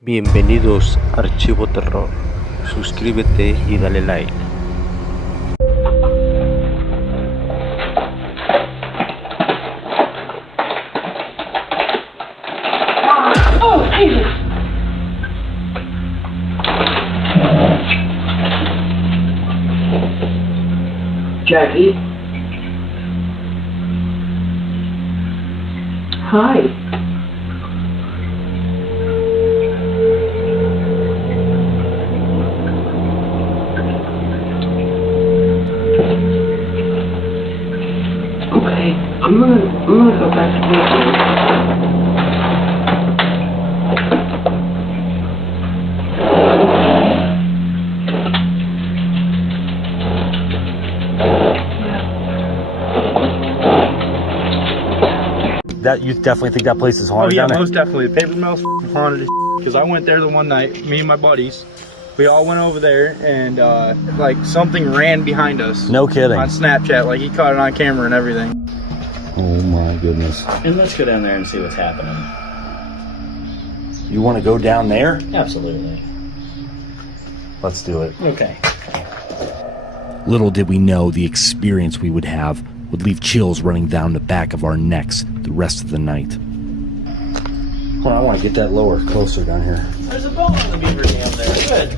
Bienvenidos a Archivo Terror. Suscríbete y dale like. Oh, Jesus! Jackie? Hi. Okay, I'm gonna go back to work. That you definitely think that place is haunted? Oh yeah, down there? most definitely. The paper mill's haunted as because I went there the one night, me and my buddies. We all went over there and like something ran behind us. No kidding. On Snapchat, like he caught it on camera and everything. Oh my goodness. And let's go down there and see what's happening. You want to go down there? Absolutely. Let's do it. Okay. Little did we know the experience we would have would leave chills running down the back of our necks the rest of the night. Hold on, I want to get that lower, closer down here. There's a bone on the beaver dam there. Good.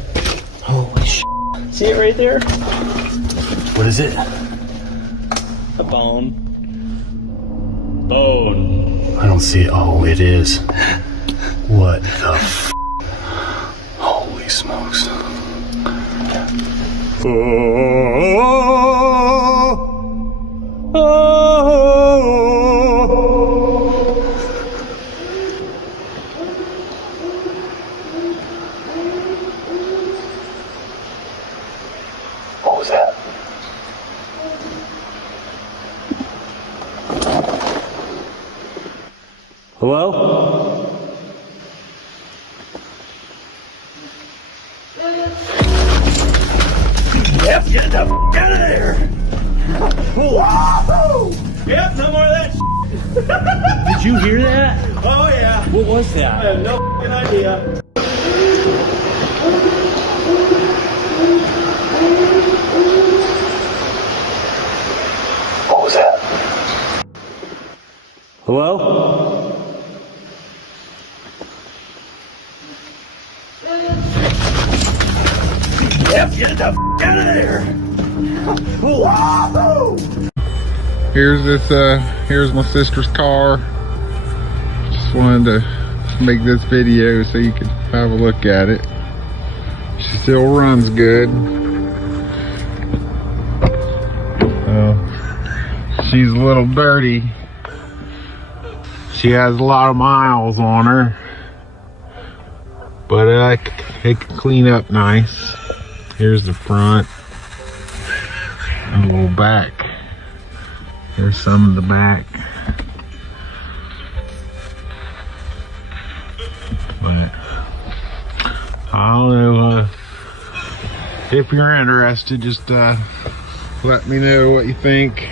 Holy sh**. See it right there? What is it? A bone. Bone. I don't see it. Oh, it is. What the f***? Holy smokes. What was that? Hello? Yep, get the f*** out of there! Whoa! Yep, no more of that. Did you hear that? Oh yeah. What was I that? have no idea. What was that? Hello? Yep, get the f*** out of there! Whoa! Here's my sister's car. Just wanted to make this video so you can have a look at it. She still runs good. She's a little dirty. She has a lot of miles on her, but it can clean up nice. Here's the front and a little back. Here's some of the back. But I don't know, if you're interested, just let me know what you think.